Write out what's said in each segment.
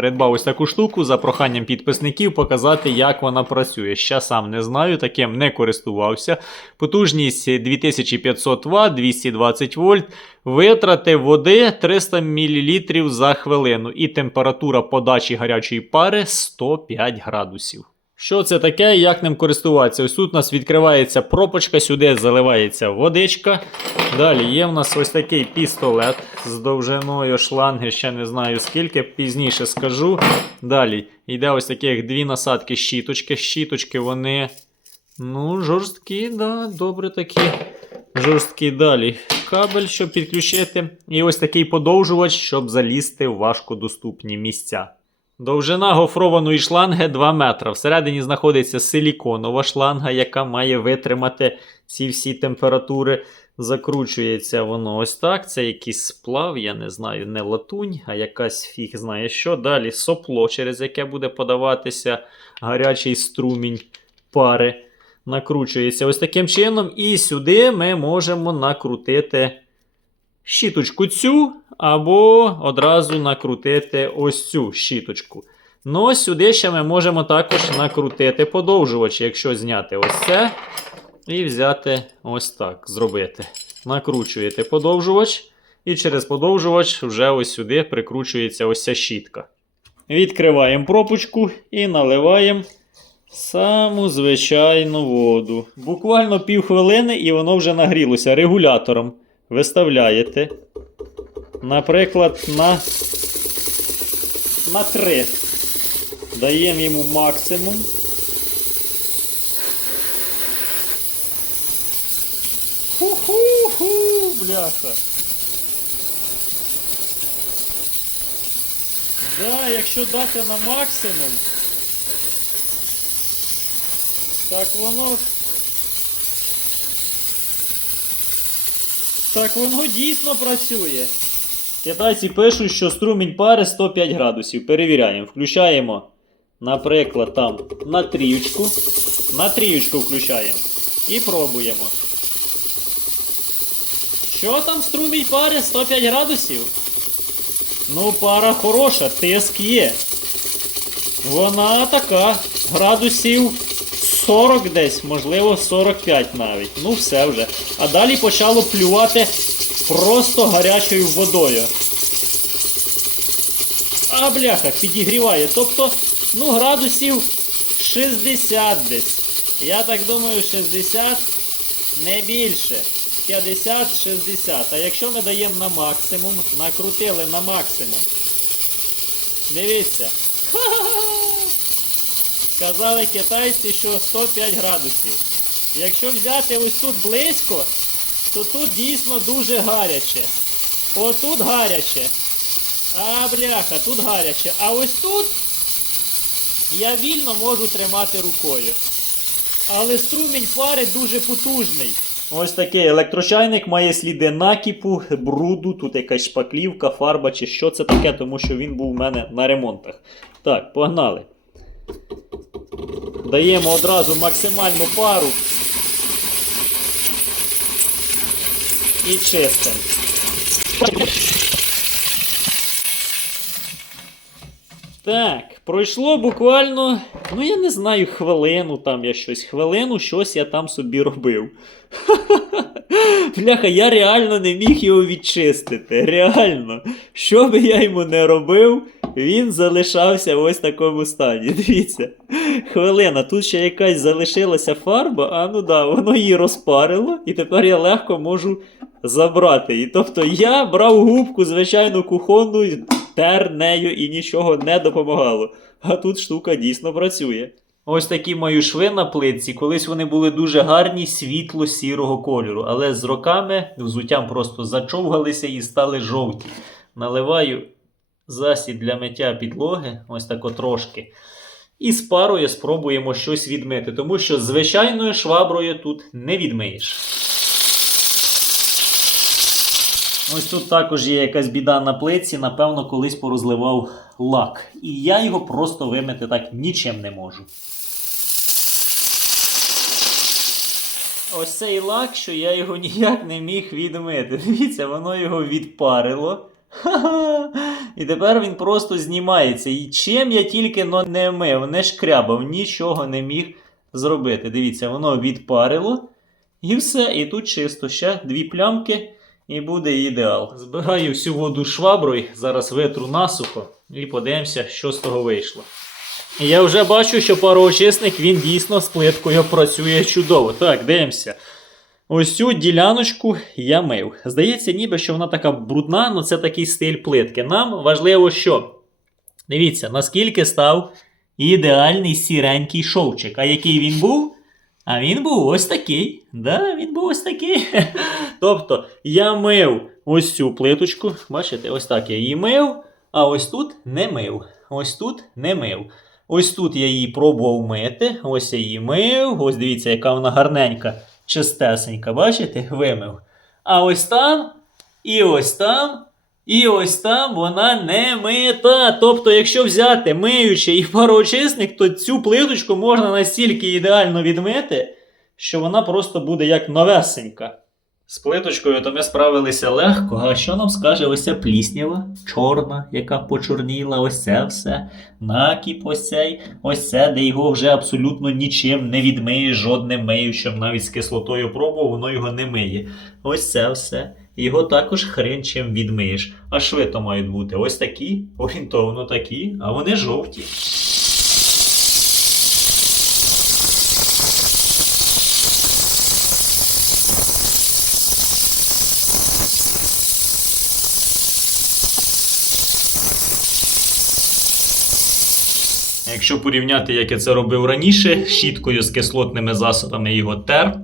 Придбав ось таку штуку за проханням підписників показати, як вона працює. Ще сам не знаю, таким не користувався. Потужність 2500 Вт, 220 вольт. Витрати води 300 мл за хвилину. І температура подачі гарячої пари 105 градусів. Що це таке як ним користуватися? Ось тут у нас відкривається пропочка, сюди заливається водичка. Далі є в нас ось такий пістолет з довжиною шланги, ще не знаю скільки, пізніше скажу. Далі йде ось таких дві насадки щіточки. Щіточки вони. Ну, жорсткі, да, добре такі. Жорсткі далі. Кабель, щоб підключити. І ось такий подовжувач, щоб залізти в важкодоступні місця. Довжина гофрованої шланги 2 метра. Всередині знаходиться силіконова шланга, яка має витримати ці всі температури. Закручується воно ось так. Це якийсь сплав, я не знаю, не латунь, а якась фіг знає що. Далі сопло, через яке буде подаватися гарячий струмінь пари. Накручується ось таким чином. І сюди ми можемо накрутити щіточку цю, або одразу накрутити ось цю щіточку. Ну, сюди ще ми можемо також накрутити подовжувач, якщо зняти ось це. І взяти ось так, зробити. Накручуєте подовжувач, і через подовжувач вже ось сюди прикручується ось ця щітка. Відкриваємо пропучку і наливаємо саму звичайну воду. Буквально півхвилини і воно вже нагрілося регулятором. Виставляєте. Наприклад, на, на 3. Даємо йому максимум. Ху-ху-ху, бляха. Да, якщо дати на максимум, так воно. Так воно дійсно працює. Китайці пишуть, що струмінь пари 105 градусів. Перевіряємо. Включаємо, наприклад, там на тріючку. На тріючку включаємо. І пробуємо. Що там струмінь пари 105 градусів? Ну, пара хороша, тиск є. Вона така, градусів 40 десь, можливо, 45 навіть. Ну, все вже. А далі почало плювати просто гарячою водою. А бляха, підігріває. Тобто, ну, градусів 60 десь. Я так думаю, 60 не більше. 50-60. А якщо ми даємо на максимум, накрутили на максимум. Дивіться. Ха-ха-ха! Сказали китайці, що 105 градусів. Якщо взяти ось тут близько, то тут дійсно дуже гаряче. Отут гаряче. А, бляха, тут гаряче. А ось тут я вільно можу тримати рукою. Але струмінь пари дуже потужний. Ось такий електрочайник має сліди накіпу, бруду, тут якась шпаклівка, фарба чи що це таке, тому що він був у мене на ремонтах. Так, погнали. Даємо одразу максимальну пару. І чистимо. Так, пройшло буквально, ну я не знаю, хвилину там я щось. Хвилину щось я там собі робив. Бляха, я реально не міг його відчистити. Реально. Що би я йому не робив, він залишався в ось такому стані. Дивіться. Хвилина, тут ще якась залишилася фарба, а ну да, воно її розпарило, і тепер я легко можу забрати. І тобто я брав губку, звичайно, кухонну, тер нею і нічого не допомагало. А тут штука дійсно працює. Ось такі мої шви на плитці. Колись вони були дуже гарні, світло-сірого кольору, але з роками взуттям просто зачовгалися і стали жовті. Наливаю засіб для миття підлоги, ось тако трошки. І з парою спробуємо щось відмити, тому що звичайною шваброю тут не відмиєш. Ось тут також є якась біда на плитці, напевно, колись порозливав лак. І я його просто вимити так нічим не можу. Ось цей лак, що я його ніяк не міг відмити. Дивіться, воно його відпарило. Ха-ха! І тепер він просто знімається. І чим я тільки но не мив, не шкрябав, нічого не міг зробити. Дивіться, воно відпарило. І все, і тут чисто. Ще дві плямки, і буде ідеал. Збираю всю воду шваброю, зараз витру насухо і подивимося, що з того вийшло. Я вже бачу, що пароочисник він дійсно з плиткою працює чудово. Так, дивимося. Ось цю діляночку я мив. Здається, ніби що вона така брудна, але це такий стиль плитки. Нам важливо, що. Дивіться, наскільки став ідеальний сіренький шовчик. А який він був? А він був ось такий. Да, він був ось такий. Тобто я мив ось цю плиточку. Бачите, ось так я її мив, а ось тут не мив. Ось тут не мив. Ось тут я її пробував мити. Ось я її мив. Ось дивіться, яка вона гарненька, чистесенька. Бачите? Вимив. А ось там, і ось там, і ось там вона не мита. Тобто, якщо взяти миючий і пароочисник, то цю плиточку можна настільки ідеально відмити, що вона просто буде як новесенька. З плиточкою то ми справилися легко, а що нам скаже ось ця пліснява, чорна, яка почорніла, ось це все, накіп ось цей, ось це, де його вже абсолютно нічим не відмиє, жодним миючим, навіть з кислотою пробував, воно його не миє. Ось це все. Його також хрен чим відмиєш. А шви то мають бути ось такі, орієнтовно такі, а вони жовті. Якщо порівняти, як я це робив раніше, щіткою з кислотними засобами його тер,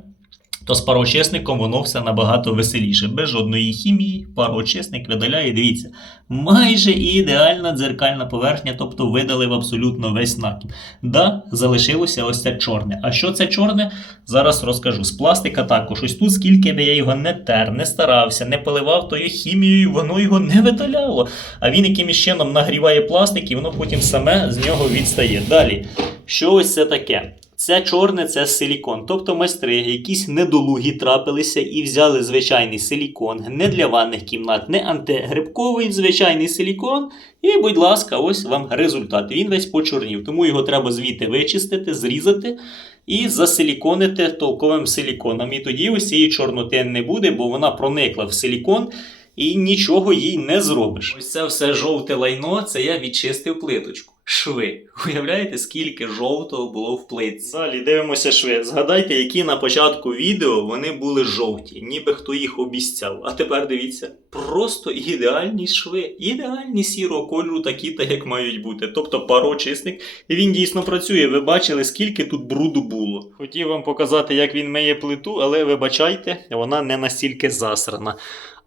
то з пароочисником воно все набагато веселіше. Без жодної хімії, пароочисник видаляє, дивіться, майже ідеальна дзеркальна поверхня, тобто видалив абсолютно весь накіп. Да, залишилося ось це чорне. А що це чорне? Зараз розкажу. З пластика також. Ось тут, скільки би я його не тер, не старався, не поливав тою хімією, воно його не видаляло. А він якимось чином нагріває пластик, і воно потім саме з нього відстає. Далі, що ось це таке? Це чорне, це силікон. Тобто майстри якісь недолугі трапилися і взяли звичайний силікон, не для ванних кімнат, не антигрибковий, звичайний силікон. І, будь ласка, ось вам результат. Він весь почорнів, тому його треба звідти вичистити, зрізати і засиліконити толковим силіконом. І тоді ось цієї чорноти не буде, бо вона проникла в силікон. І нічого їй не зробиш. Ось це все жовте лайно, це я відчистив плиточку. Шви. Уявляєте, скільки жовтого було в плитці? Далі дивимося шви. Згадайте, які на початку відео вони були жовті, ніби хто їх обіцяв. А тепер дивіться, просто ідеальні шви, ідеальні сірого кольору, такі та як мають бути. Тобто пароочисник. І він дійсно працює. Ви бачили, скільки тут бруду було. Хотів вам показати, як він миє плиту, але вибачайте, вона не настільки засрана.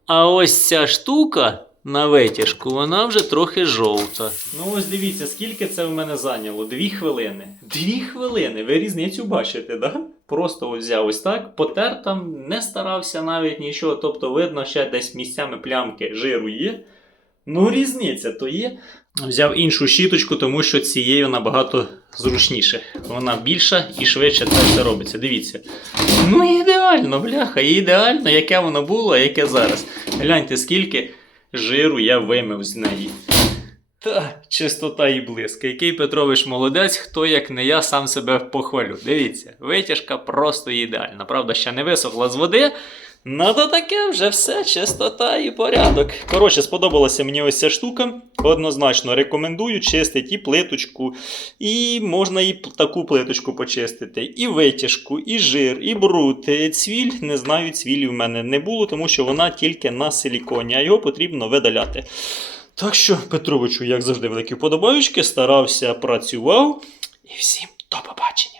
А ось ця штука на витяжку, вона вже трохи жовта. Ну ось дивіться, скільки це в мене зайняло. Дві хвилини. Дві хвилини. Ви різницю бачите, да? Просто ось взяв ось так, потер там, не старався навіть нічого. Тобто, видно, ще десь місцями плямки жиру є. Ну, різниця то є. Взяв іншу щіточку, тому що цією набагато зручніше. Вона більша і швидше це все робиться. Дивіться. Ну, ідеально, бляха, ідеально, яке воно було, а яке зараз. Гляньте, скільки жиру я вимив з неї. Та, чистота і блиск. Який Петрович молодець, хто як не я сам себе похвалю. Дивіться, витяжка просто ідеальна. Правда, ще не висохла з води. Ну то таке вже все, чистота і порядок. Коротше, сподобалася мені ось ця штука. Однозначно рекомендую чистити і плиточку, і можна і таку плиточку почистити, і витяжку, і жир, і бруд. Е, Цвіль, не знаю, цвілі в мене не було, тому що вона тільки на силіконі, а його потрібно видаляти. Так що, Петровичу, як завжди, великі вподобаючки, старався, працював. І всім до побачення.